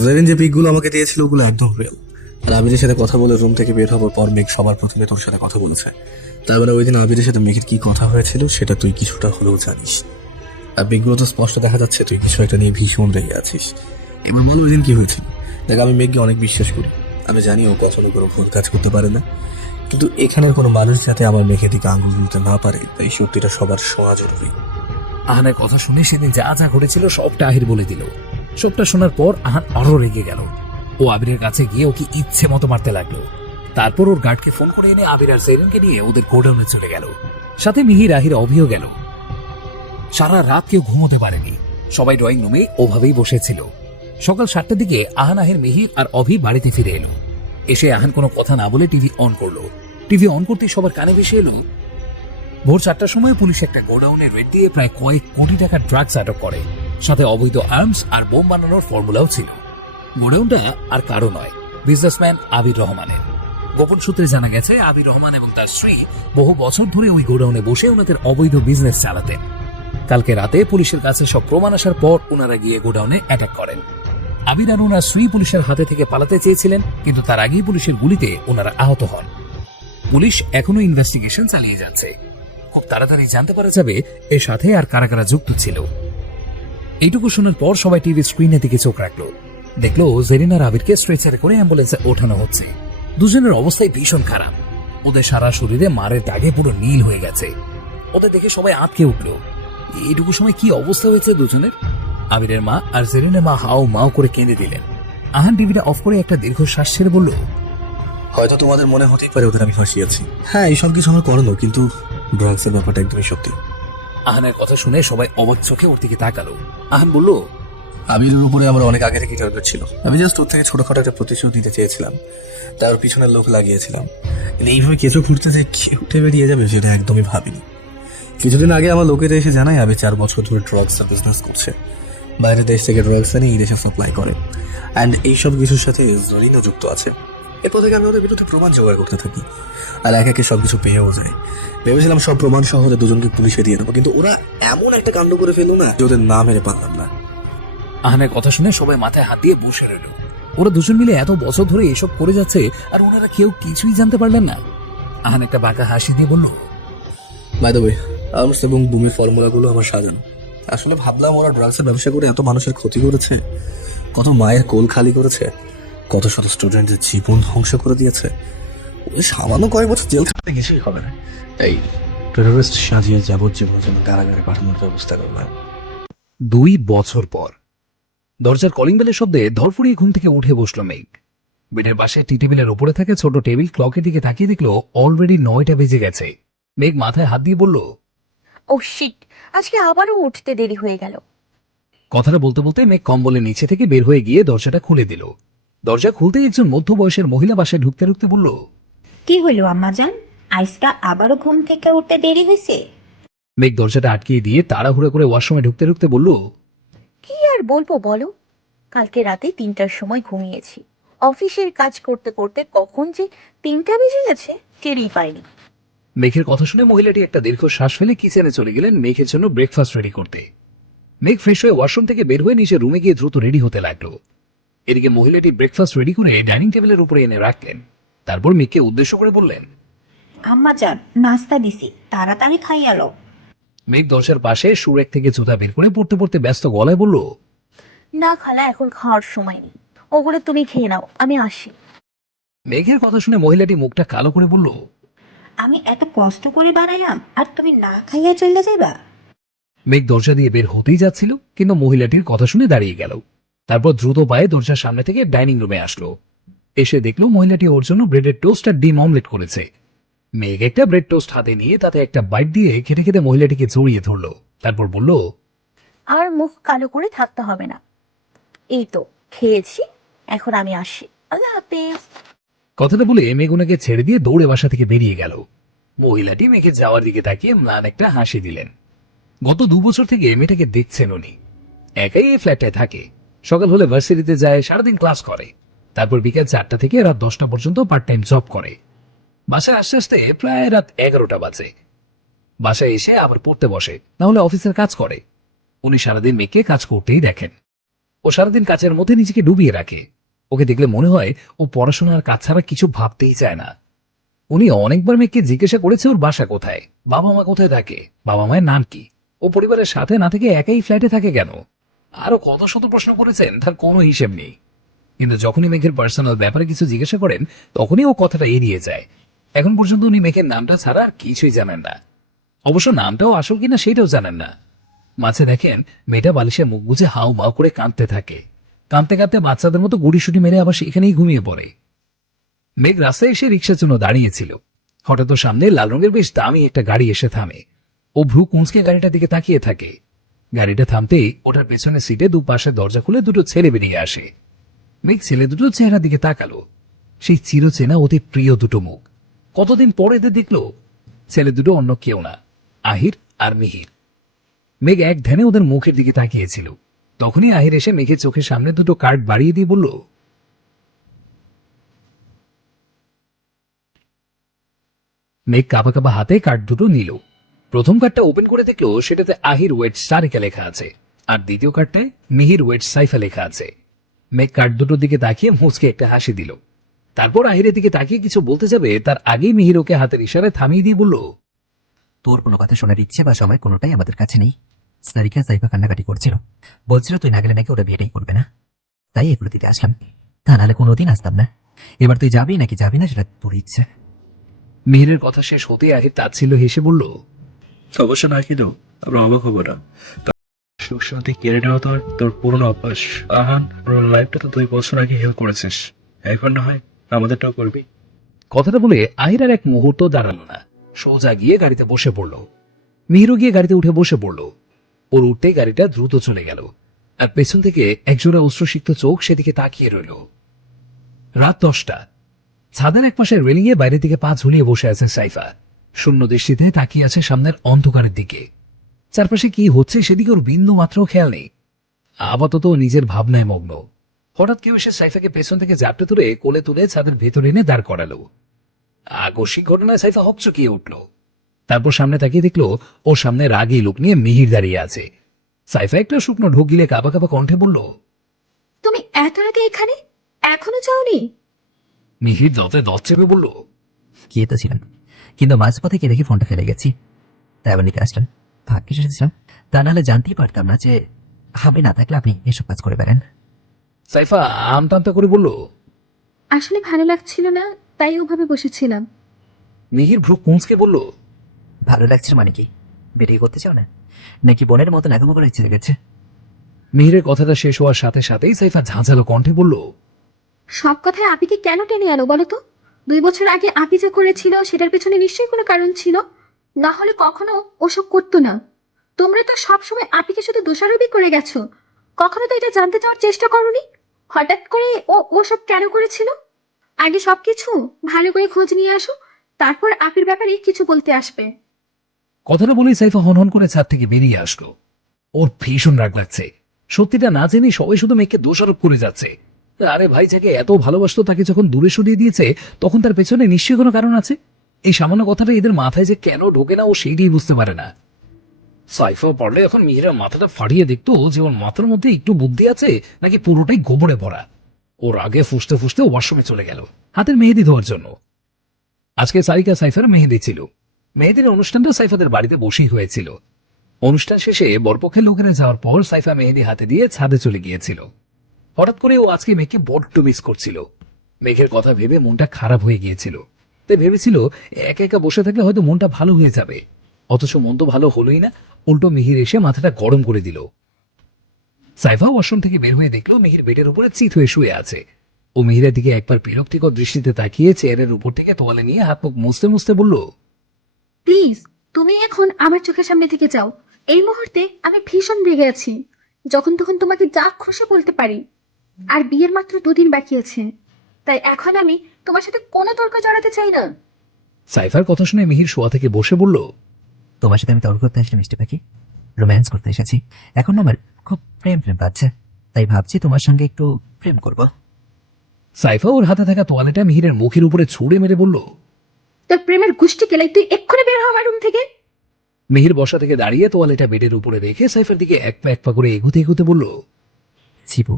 জেরিন যে পিকগুলো আমাকে দিয়েছিল ওগুলো একদম রিয়েল। আর আবিরের সাথে কথা বলে রুম থেকে বের হবার পর মেঘ সবার প্রথমে তোর সাথে কথা বলেছে। তারপরে ওই দিন আবিরের সাথে মেঘের কি কথা হয়েছিল সেটা তুই কিছুটা হলেও জানিস। আর পিকগুলো তো স্পষ্ট দেখা যাচ্ছে তুই কিছু একটা নিয়ে ভীষণ রেগে আছিস। এবার বল ওই দিন কি হয়েছিল। দেখ, আমি মেঘকে অনেক বিশ্বাস করি, আমি জানি ও কখনো কোনো ভুল কাজ করতে পারে না, কিন্তু এখানের কোনো মানুষ যাতে আমার মেঘের দিকে আঙুল তুলতে না পারে তাই সত্যিটা সবার শোনা জরুরি। আহানের কথা শুনে সেদিন যা যা ঘটেছিল সবটা আহির বলে দিল। সবটা শোনার পর আহান আরো রেগে গেল। ও আবিরের কাছে গিয়ে ওকে ইচ্ছে মতো মারতে লাগলো। তারপর ওর গার্ডকে ফোন করে এনে আবির আর সেরেনকে নিয়ে ওদের গোডাউনে চলে গেল। সাথে মিহির আহির অভিও গেল। সারা রাত কেউ ঘুমোতে পারেনি, সবাই ড্রয়িং রুমে ওভাবেই বসেছিল। সকাল 7টার দিকে আহান, আহির, মিহির আর অভি বাড়িতে ফিরে এলো। এসে আহান কোনো কথা না বলে টিভি অন করলো। টিভি অন করতেই সবার কানে ভেসে এলো ভোর 4টার সময় পুলিশ একটা গোডাউনে রেড দিয়ে প্রায় কয়েক কোটি টাকার ড্রাগস আটক করে। সাথে অবৈধ আর্মস আর বোম বানানোর ফর্মুলাও ছিল। গোডাউনটা আর কারো নয়, বিজনেসম্যান আবির রহমানের। গোপন সূত্রে জানা গেছে আবির রহমান এবং তার স্ত্রী বহু বছর ধরে ওই গোডাউনে বসে ওনাদের অবৈধ বিজনেস চালাতেন। কালকে রাতে পুলিশের কাছে সব প্রমাণ আসার পর ওনারা গিয়ে গোডাউনে অ্যাটাক করেন। আবির আর ওনার স্ত্রী পুলিশের হাতে থেকে পালাতে চেয়েছিলেন, কিন্তু তার আগেই পুলিশের গুলিতে ওনারা আহত হন। পুলিশ এখনো ইনভেস্টিগেশন চালিয়ে যাচ্ছে। খুব তাড়াতাড়ি জানতে পারা যাবে এর সাথে আর কারা কারা যুক্ত ছিল। এইটুকু শোনার পর সবাই টিভি স্ক্রিনের দিকে চোখ রাখলো। দেখলো জেরিন আর আবিরকে স্ট্রেচারে করে অ্যাম্বুলেন্সে ওঠানো হচ্ছে। দুজনের অবস্থায় ভীষণ খারাপ। ওদের সারা শরীরে মারের দাগে পুরো নীল হয়ে গেছে। ওদের দেখে সবাই আটকে উঠলো। এইটুকু সময় কি অবস্থা হয়েছে দুজনের। আবিরের মা আর জেরিনের মা হাও মাও করে কেঁদে দিলেন। আহান টিভিটা অফ করে একটা দীর্ঘশ্বাস ছেড়ে বলল, হয়তো তোমাদের মনে হতেই পারে ওদের আমি ফাঁসিয়েছি। হ্যাঁ, এইসব কিছু আমার করানো, কিন্তু ড্রাগসের ব্যাপারটা একদমই সত্যি। আহানের কথা শুনে সবাই অবাক চোখে ওর দিকে তাকালো। আহান বলল, আবিরের উপরে আমার অনেক আগে থেকে টার্গেট ছিল। আমি জাস্ট ওর থেকে ছোটখাটো একটা প্রতিশোধ দিতে চেয়েছিলাম, তার পিছনের লোক লাগিয়েছিলাম। কিন্তু এইভাবে কেঁচো ফুটতে যে উঠে বেরিয়ে যাবে সেটা একদমই ভাবিনি। কিছুদিন আগে আমার লোকেরা এসে জানায় আবির 4 বছর ধরে ড্রাগসের বিজনেস করছে। বাইরের দেশ থেকে ড্রাগস এনে এই দেশে সাপ্লাই করে, অ্যান্ড এইসব কিছুর সাথে জরিনও যুক্ত আছে। এরপর থেকে আমি ওদের বিরুদ্ধে প্রমাণ জোগাড় করতে থাকি, আর এক একে সবকিছু পেয়েও যায়। ভেবেছিলাম সব প্রমাণ সহ ওদের দুজনকে পুলিশে দিয়ে দেবো, কিন্তু ওরা এমন একটা কাণ্ড করে ফেললো না যে ওদের না মেরে পারলাম না। আহানের কথা শুনে সবাই মাথায় হাত দিয়ে বসে রইল। ওরা দুজন মিলে এত বছর ধরে এসব করে যাচ্ছে আর ওনারা কেউ কিছুই জানতে পারলেন না। আহান একটা বাঁকা হাসি দিয়ে বলল, বাই দ্য ওয়ে, আর্মস এবং বুমের ফর্মুলাগুলো আমার সাজানো। আসলে ভাবলাম ওরা ড্রাগসের ব্যবসা করে এত মানুষের ক্ষতি করেছে, কত মায়ের কোল খালি করেছে, কত শত স্টুডেন্টের জীবন ধ্বংস করে দিয়েছে। ওই সামান্য কয়েক বছর জেল খাটতে কিছুই হবে না, তাই টেররিস্ট সাজিয়ে যাবজ্জীবনের জন্য কারাগারে পাঠানোর ব্যবস্থা করলাম। 2 বছর পর দরজার কলিং বেলের শব্দে ধরফড়িয়ে ঘুম থেকে উঠে বসলো মেঘ। বেডের পাশে টি টেবিলের উপরে থাকে ছোট টেবিল ক্লকের দিকে তাকিয়ে দেখলো অলরেডি 9টা বেজে গেছে। মেঘ মাথায় হাত দিয়ে বলল, ও শিট, আজকে আবারও উঠতে দেরি হয়ে গেল। কথাটা বলতে বলতে মেঘ কম্বলের নিচে থেকে বের হয়ে গিয়ে দরজাটা খুলে দিল। দরজা খুলতেই একজন মধ্যবয়সের মহিলা বাসায় ঢুকতে ঢুকতে বলল, কি হইলো আম্মাজান, আজকা আবারও ঘুম থেকে উঠতে দেরি হয়েছে? মেঘ দরজাটা আটকিয়ে দিয়ে তাড়াহুড়ো করে ওয়াশরুমে ঢুকতে ঢুকতে বলল, কি আর বলবো বলো, কালকে রাতে 3টার সময় ঘুমিয়েছি। অফিসের কাজ করতে করতে কখন যে 3টা বেজে গেছে টেরই পাইনি। মেঘের কথা শুনে মহিলাটি একটা দীর্ঘ শ্বাস ফেলে কিচেনে চলে গেলেন মেঘের জন্য ব্রেকফাস্ট রেডি করতে। মেঘ ফ্রেশ হয়ে ওয়াশরুম থেকে বের হয়ে নিচে রুমে গিয়ে দ্রুত রেডি হতে লাগলো। এদিকে মহিলাটি ব্রেকফাস্ট রেডি করে ডাইনিং টেবিলের উপরে এনে রাখলেন। তারপর মেঘকে উদ্দেশ্য করে বললেন, আম্মাজান, নাস্তা দিছি, তাড়াতাড়ি খাইয়ালো। মেঘ দরজার পাশে সুরেক থেকে জুতা বের করে পড়তে পড়তে ব্যস্ত গলায় বলল, না খালা, এখন খাওয়ার সময় নেই, ওগুলো তুমি খেয়ে নাও, আমি আসি। মেঘের কথা শুনে মহিলাটি মুখটা কালো করে বলল, আমি এত কষ্ট করে বানাইলাম আর তুমি না খাইয়া চলে যাইবা? মেঘ দরজা দিয়ে বের হতেই যাচ্ছিল, কিন্তু মহিলাটির কথা শুনে দাঁড়িয়ে গেল। তারপর দ্রুত পায়ে দরজার সামনে থেকে ডাইনিং রুমে আসলো। এসে দেখলো মহিলাটি ওর জন্য ব্রেডের টোস্ট আর ডিম অমলেট করেছে। মেঘ একটা ব্রেড টোস্ট হাতে নিয়ে তাতে একটা বাইট দিয়ে খেতে খেতে মহিলাটিকে জড়িয়ে ধরলো। তারপর বলল, আর মুখ কালো করে থাকতে হবে না, এই তো খেয়েছি, এখন আমি আসি, আল্লাহ হাফেজ। কথাটা বলে মেঘ ওনাকে ছেড়ে দিয়ে দৌড়ে বাসা থেকে বেরিয়ে গেল। মহিলাটি মেঘের যাওয়ার দিকে তাকিয়ে ম্লান একটা হাসি দিলেন। গত 2 বছর থেকে মেয়েটাকে দেখছেন উনি। একাই এই ফ্ল্যাটটায় থাকে। সকাল হলে ভার্সিটিতে যায়, সারাদিন ক্লাস করে, তারপর বিকেল 4টা থেকে রাত 10টা পর্যন্ত পার্ট টাইম জব করে। বাসায় আসতে আসতে প্রায় রাত 11টা বাজে। বাসায় এসে আবার পড়তে বসে, না হলে অফিসের কাজ করে। উনি সারাদিন মেয়েকে কাজ করতেই দেখেন। ও সারাদিন কাজের মধ্যে নিজেকে ডুবিয়ে রাখে। ওকে দেখলে মনে হয় ও পড়াশোনা আর কাজ ছাড়া কিছু ভাবতেই চায় না। উনি অনেকবার মেয়েকে জিজ্ঞাসা করেছে ওর বাসা কোথায়, বাবা মা কোথায় থাকে, বাবা মায়ের নাম কি, ও পরিবারের সাথে না থেকে একাই ফ্ল্যাটে থাকে কেন। আরো কত শত প্রশ্ন করেছেন, তার কোনো হিসেব নেই। কিন্তু যখনই মেঘের পার্সোনাল ব্যাপারে কিছু জিজ্ঞাসা করেন তখনই ও কথাটা এড়িয়ে যায়। এখন পর্যন্ত উনি মেঘের নামটা ছাড়া আর কিছুই জানেন না। অবশ্য নামটাও আসল কিনা সেটাও জানেন না। মাঝে দেখেন মেয়েটা বালিশে মুখ গুজে হাউ মাউ করে কাঁদতে থাকে। কাঁদতে কাঁদতে বাচ্চাদের মতো গুড়িসুটি মেরে আবার সেখানেই ঘুমিয়ে পড়ে। মেঘ রাস্তায় এসে রিক্সার জন্য দাঁড়িয়েছিল। হঠাৎ ওর সামনে লাল রঙের বেশ দামি একটা গাড়ি এসে থামে। ও ভ্রু কুঁচকে গাড়িটার দিকে তাকিয়ে থাকে। গাড়িটা থামতেই ওটার পেছনের সিটে দুপাশে দরজা খুলে দুটো ছেলে বেরিয়ে আসে। মেঘ ছেলে দুটো চেহারার দিকে তাকালো। সেই চিরচেনা অতি প্রিয় দুটো মুখ। কতদিন পরে এদের দেখল। ছেলে দুটো অন্য কেউ না, আহির আর মিহির। মেঘ এক ধ্যানে ওদের মুখের দিকে তাকিয়েছিল। তখনই আহির এসে মেঘের চোখের সামনে দুটো কার্ড বাড়িয়ে দিয়ে বলল, মেঘ কাঁপা কাঁপা হাতে কার্ড দুটো নিল। প্রথম কার্ডটা ওপেন করে দেখলো সেটাতে আহির ওয়েট সারিকা লেখা আছে, আর দ্বিতীয় কার্ডটায় মিহির ওয়েট সাইফা লেখা আছে। মেঘ কার্ড দুটোর দিকে তাকিয়ে মুচকে একটা হাসি দিল। তারপর আহিরের দিকে তাকিয়ে কিছু বলতে যাবে তার আগেই মিহির ওকে হাতের ইশারায় থামিয়ে দিয়ে বলল, তোর কোনো কথা শোনার ইচ্ছে বা সময় কোনোটাই আমাদের কাছে নেই। সারিকা সাইফা কান্নাকাটি করছিল, বলছিল তুই না গেলে নাকি ওটা বিয়েটাই করবে না, তাই এগুলো দিতে আসলাম। তা নাহলে কোনোদিন আসতাম না। এবার তুই যাবি নাকি যাবি না সেটা তোর ইচ্ছে। মিহিরের কথা শেষ হতে আহির তাচ্ছিল্য হেসে বলল, অবশ্য না কিন্তু আমরা অবাক হবো না। সুখ শান্তি কেড়ে নেওয়া তো আর তোর পুরনো অভ্যাস। আহান, পুরো লাইফটা তো 2 বছর আগে হিল করেছিস, এখন না হয় আমাদেরটাও করবি। কথাটা বলে আহির আর এক মুহূর্ত দাঁড়ালো না, সোজা গিয়ে গাড়িতে বসে পড়ল। মিহিরও গিয়ে গাড়িতে উঠে বসে পড়ল। ওর উঠতেই গাড়িটা দ্রুত চলে গেল, আর পেছন থেকে একজোড়া অশ্রুসিক্ত চোখ সেদিকে তাকিয়ে রইল। রাত 10টা। ছাদের এক পাশে রেলিংয়ে বাইরে থেকে পা ঝুলিয়ে বসে আছে সাইফা। শূন্য দৃষ্টিতে তাকিয়ে আছে সামনের অন্ধকারের দিকে। চারপাশে কি হচ্ছে সেদিকে ওর বিন্দু মাত্র খেয়াল নেই। আপাতত ও নিজের ভাবনায় মগ্ন। হঠাৎ কেউ এসে সাইফাকে পেছন থেকে জাপটে তুলে কোলে তুলে ছাদের ভেতরে এনে দাঁড় করালো। আকস্মিক ঘটনায় সাইফা হকচকিয়ে উঠল। তারপর সামনে তাকিয়ে দেখলো ওর সামনে রাগী লোক নিয়ে মিহির দাঁড়িয়ে আছে। সাইফা একটা শুকনো ঢোক গিলে কাঁপা কাঁপা কণ্ঠে বলল, তুমি এত রাতে এখানে এখনো যাওনি? মিহির দতে দত চেপে বলল, গিয়ে তো ছিলাম, কিন্তু মাঝপথে গিয়ে দেখি ফোনটা ফেলে গেছি, তাই আবার নিতে আসলাম। ভাগ্যে এসেছিলাম, তা নাহলে জানতেই পারতাম না যে আপনি না থাকলে আপনি এসব কাজ করে বেড়ান। সাইফা আমতা আমতা করে বলল, আসলে ভালো লাগছিল না, তাই ওভাবে বসেছিলাম। মিহির ভ্রু কুঁচকে বলল, ভালো লাগছে মানে কি? বেরিয়ে করতে চাও না নাকি বোনের মতো নাকামো করার ইচ্ছে গেছে? মিহিরের কথাটা শেষ হওয়ার সাথে সাথেই সাইফা ঝাঁঝালো কণ্ঠে বলল, সব কথায় আপিকে কেন টেনে আনো বলো তো? 2 বছর আগে আপি যা করেছিল সেটার পেছনে নিশ্চয়ই কোনো কারণ ছিল, না হলে কখনো ওসব করতো না। তোমরা তো সবসময় আপিকে শুধু দোষারোপই করে গেছো, কখনো তো এটা জানতে চাওয়ার চেষ্টা করোনি হঠাৎ করে ওসব কেন করেছিল। আগে সবকিছু ভালো করে খোঁজ নিয়ে আসো, তারপর আপির ব্যাপারে কিছু বলতে আসবে। কথাটা বলেই সাইফা হনহন করে ছাদ থেকে বেরিয়ে আসলো। ওর ভীষণ রাগ লাগছে। সত্যিটা না জেনে সবাই শুধু মেয়েকে দোষারোপ করে যাচ্ছে। আরে ভাই, যাকে এত ভালোবাসতো তাকে যখন দূরে সরিয়ে দিয়েছে তখন তার পেছনে নিশ্চয়ই কোনো কারণ আছে। এই সামান্য কথাটা এদের মাথায় যে কেন ঢোকে না ও সেইটাই বুঝতে পারে না। সাইফা পারলে এখন মিহিরের মাথাটা ফাটিয়ে দেখতো যে ওর মাথার মধ্যে একটু বুদ্ধি আছে নাকি পুরোটাই গোবরে ভরা। ওর আগে ফুসতে ফুসতে ওয়াশরুমে চলে গেল হাতের মেহেদি ধোয়ার জন্য। আজকে সারিকা সাইফার মেহেদি ছিল। মেহেদির অনুষ্ঠানটা সাইফাদের বাড়িতে বসেই হয়েছিল। অনুষ্ঠান শেষে বরপক্ষের লোকেরা যাওয়ার পর সাইফা মেহেদি হাতে দিয়ে ছাদে চলে গিয়েছিল। হঠাৎ করে ও আজকে মেঘকে বড্ড মিস করছিল। মেঘের কথা ভেবে মনটা খারাপ হয়ে গিয়েছিল। তাই ভেবেছিল একা একা বসে থাকলে হয়তো মনটা ভালো হয়ে যাবে। অথচ মন তো ভালো হলোই না, উল্টো মিহির এসে মাথাটা গরম করে দিল। সাইফা ওয়াশরুম থেকে বের হয়ে দেখলো মিহির বেডের উপরে চিত হয়ে শুয়ে আছে। ও মিহিরের দিকে একবার বিরক্তিকর দৃষ্টিতে তাকিয়ে চেয়ারের উপর থেকে তোয়ালে নিয়ে হাত মুখ মুছতে মুছতে বলল, প্লিজ তুমি এখন আমার চোখের সামনে থেকে যাও। এই মুহূর্তে আমি ভীষণ রেগে আছি, যখন তখন তোমাকে যা খুশি বলতে পারি। আর বিয়ের মাত্র 2 দিন বাকি আছে, তাই এখন আমি তোমার সাথে কোনো তর্ক জড়াতে চাই না। সাইফার কথা শুনে মিহির শোয়া থেকে বসে বলল, তোমার সাথে আমি তর্ক করতে আসলে মিষ্টি পাখি, রোম্যান্স করতে এসেছি। এখন আমার খুব প্রেম প্রেম পাচ্ছে, তাই ভাবছি তোমার সঙ্গে একটু প্রেম করব। সাইফা ওর হাতে থাকা তোয়ালেটা মিহিরের মুখের উপরে ছুঁড়ে মেরে বলল, তোর প্রেমের গোষ্ঠী কেলাই, তুই এক্ষুনি বের হ আমার রুম থেকে। মিহির বসা থেকে দাঁড়িয়ে তোয়ালেটা বেডের উপরে রেখে সাইফার দিকে এক পা করে এগুতে এগুতে বলল, ছিপু,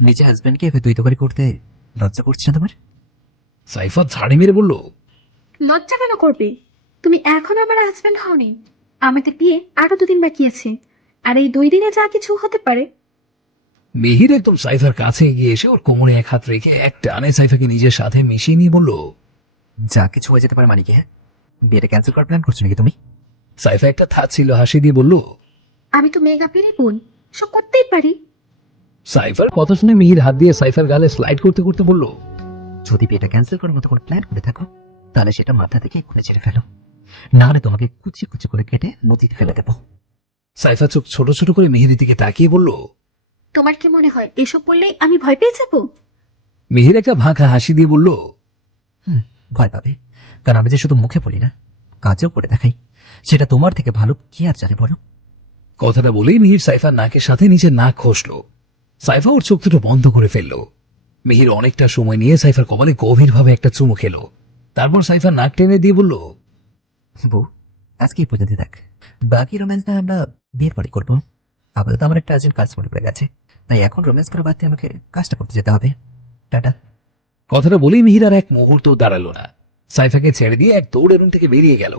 নিজের হাজব্যান্ডকে এভাবে দ্বৈত করে করতে লজ্জা করছে না তোমার? সাইফা ঝাড়ি মেরে বলল, লজ্জা কেন করবে? তুমি এখনো আমার হাজবেন্ড হওনি। আমাদের বিয়ে আরো 2 দিন বাকি আছে, আর এই 2 দিনে যা কিছু হতে পারে। মিহির একদম সাইফার কাছে এগিয়ে এসে ওর কোমরে এক হাত রেখে এক টানে সাইফাকে নিজের সাথে মিশিয়ে নিয়ে বলল, যা কিছু হয়ে যেতে পারে মানে কি? হ্যাঁ, বিয়েটা ক্যান্সেল করার প্ল্যান করছো নাকি তুমি? সাইফা একটা ছিল হাসি দিয়ে বলল, আমি তো মেগা পেরে বোন, সব করতেই পারি। সাইফার কথা শুনে মিহির হাত দিয়ে সাইফার গালে স্লাইড করতে করতে বলল, যদি বিয়েটা ক্যান্সেল করার মতো কোনো প্ল্যান করে থাকো, তাহলে সেটা মাথা থেকে খুলে ছেড়ে ফেলো, না হলে তোমাকে কুচি কুচি করে কেটে নদীতে ফেলে দেবো। সাইফা চোখ ছোট ছোট করে মিহিরের দিকে তাকিয়ে বলল। তোমার কি মনে হয় এসব বললেই আমি ভয় পেয়ে যাবো? মিহির একটা ভাঙা হাসি দিয়ে বলল, ভয় পাবে, কারণ আমি যে শুধু মুখে বলি না, কাজেও করে দেখাই। সেটা তোমার থেকে ভালো কি আর জানে বলো? কথাটা বলেই মিহির সাইফার নাকের সাথে নিজের নাক খসল। সাইফা ওর চোখ দুটো বন্ধ করে ফেলল। মিহির অনেকটা সময় নিয়ে সাইফার কপালে গভীরভাবে একটা চুমু খেলো। তারপর সাইফার নাক টেনে দিয়ে বলল, বউ, আজকে এই পর্যন্ত থাক, বাকি রোম্যান্সটা আমরা বিয়ের পরে করবো। আপাতত আমার একটা আর্জেন্ট কাজ মনে পড়ে গেছে, তাই এখন রোম্যান্স করা বাদ দিয়ে আমাকে কাজটা করতে যেতে হবে। টাটা। কথাটা বলেই মিহির আর এক মুহূর্ত দাঁড়ালো না, সাইফাকে ছেড়ে দিয়ে এক দৌড়ে রুম থেকে বেরিয়ে গেল।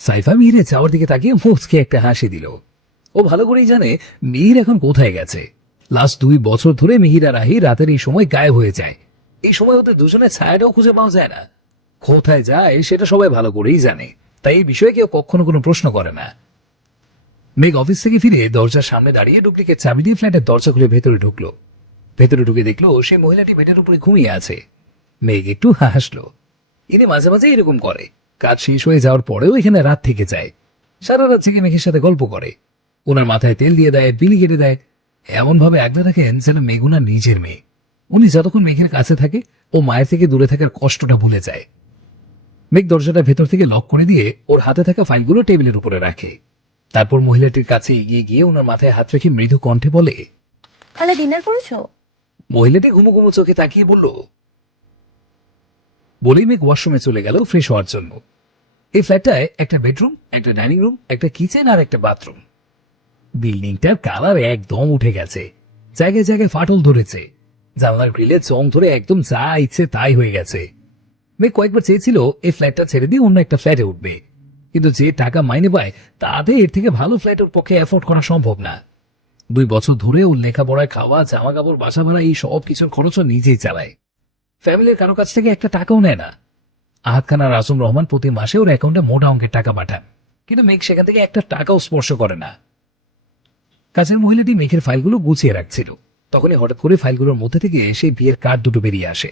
সাইফা মিহিরের যাওয়ার দিকে তাকিয়ে মুচকে একটা হাসি দিল। ও ভালো করেই জানে মিহির এখন কোথায় গেছে। লাস্ট 2 বছর ধরে মিহির আর আহি রাতের এই সময় গায়েব হয়ে যায়। এই সময় ওদের দুজনের ছায়াটাও খুঁজে পাওয়া যায় না। কোথায় যায় সেটা সবাই ভালো করেই জানে, তাই এই বিষয়ে কেউ কখনো কোনো প্রশ্ন করে না। মেঘ অফিস থেকে ফিরে দরজার সামনে দাঁড়িয়ে ডুপ্লিকেট চাবি দিয়ে ফ্ল্যাটের দরজা খুলে ভেতরে ঢুকলো। ভেতরে ঢুকে দেখলো সেই মহিলাটি বেডের উপরে ঘুমিয়ে আছে। মেঘ একটু হাসলো। ইনি মাঝে মাঝে এরকম করে, কাজ শেষ হয়ে যাওয়ার পরেও এখানে রাত থেকে যায়। সারা রাত থেকে মেঘের সাথে গল্প করে, ওনার মাথায় তেল দিয়ে দেয়, বিলি কেটে দেয়। এমন ভাবে আগলে রাখেন যেন মেঘ ওনার নিজের মেয়ে। উনি যতক্ষণ মেঘের কাছে থাকে ও মায়ের থেকে দূরে থাকার কষ্টটা ভুলে যায়। মেঘ দরজাটা ভেতর থেকে লক করে দিয়ে ওর হাতে থাকা ফাইলগুলো টেবিলের উপরে রাখে। তারপর মহিলাটির কাছে এগিয়ে গিয়ে ওনার মাথায় হাত রেখে মৃদু কণ্ঠে বলে, তাহলে ডিনার করেছো? মহিলাটি ঘুমো ঘুমো চোখে তাকিয়ে বলল। বলেই মেঘ ওয়াশরুমে চলে গেল ফ্রেশ হওয়ার জন্য। এই ফ্ল্যাটটায় একটা বেডরুম, একটা ডাইনিং রুম, একটা কিচেন আর একটা বাথরুম। বিল্ডিংটার কালার একদম উঠে গেছে, জায়গায় জায়গায় ফাটল ধরেছে, জানলার গ্রিলে চং ধরে একদম যা ইচ্ছে তাই হয়ে গেছে। মেঘ কয়েকবার চেয়েছিল এই ফ্ল্যাটটা ছেড়ে দিয়ে অন্য একটা ফ্ল্যাটে উঠবে, কিন্তু যে টাকা মাইনে পায় তাতে এর থেকে ভালো ফ্ল্যাট ওর পক্ষে অ্যাফোর্ড করা সম্ভব না। 2 বছর ধরে ওর লেখাপড়ায়, খাওয়া, জামা কাপড়, বাসা ভাড়া এই সব কিছুর খরচও নিজেই চালায়। ফ্যামিলির কারো কাছ থেকে একটা টাকাও নেয় না। আহাদ খান আর আসম রহমান প্রতি মাসে ওর অ্যাকাউন্টে মোটা অঙ্কের টাকা পাঠান, কিন্তু মেঘ সেখান থেকে একটা টাকাও স্পর্শ করে না। কাজের মহিলাটি মেঘের ফাইলগুলো গুছিয়ে রাখছিল, তখনই হঠাৎ করে ফাইলগুলোর মধ্যে থেকে সেই বিয়ের কার্ড দুটো বেরিয়ে আসে।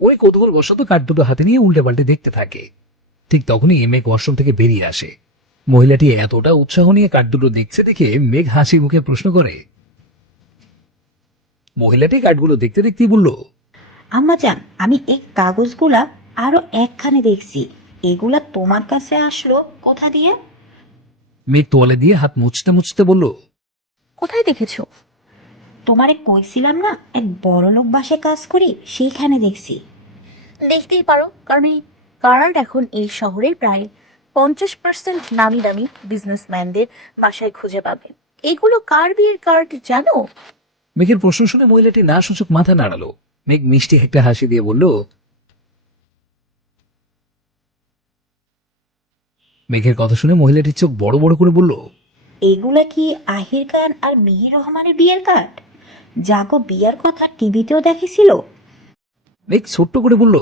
ওই কৌতূহল বশত কার্ড দুটো হাতে নিয়ে উল্টে পাল্টে দেখতে থাকে। ঠিক তখনই মেঘ ওয়াশরুম থেকে বেরিয়ে আসে। মহিলাটি এতটা উৎসাহ নিয়ে কার্ড দুটো দেখছে দেখে মেঘ হাসি মুখে প্রশ্ন করে। মহিলাটি কার্ডগুলো দেখতে দেখতেই বলল, আম্মাজান, আমি এই কাগজগুলা আরো একখানে দেখছি, এগুলা তোমার কাছে আসলো কোথা দিয়ে? মেঘ তোয়ালে দিয়ে হাত মুছতে মুছতে বলল, কোথায় দেখেছো? তোমারে কইছিলাম না এক বড় লোক বাসায় কাজ করি, সেইখানে দেখছি। দেখতেই পারো, কারণ এই কার্ড এখন এই শহরের প্রায় 50% নামি দামি বিজনেসম্যানদের বাসায় খুঁজে পাবে। এগুলো কার বিয়ের কার্ড জানো? মেঘের প্রশ্ন শুনে মহিলাটি না সূচক মাথা নাড়ালো। মেঘ মিষ্টি একটা হাসি দিয়ে বলল। মেঘের কথা শুনে মহিলাটির চোখ বড় বড় করে বলল, এগুলা কি আহির খান আর মিহির রহমানের বিয়ের কার্ড? যাগো বিয়ার কথা টিভিতেও দেখেছিল। মেঘ ছোট্ট করে বলল,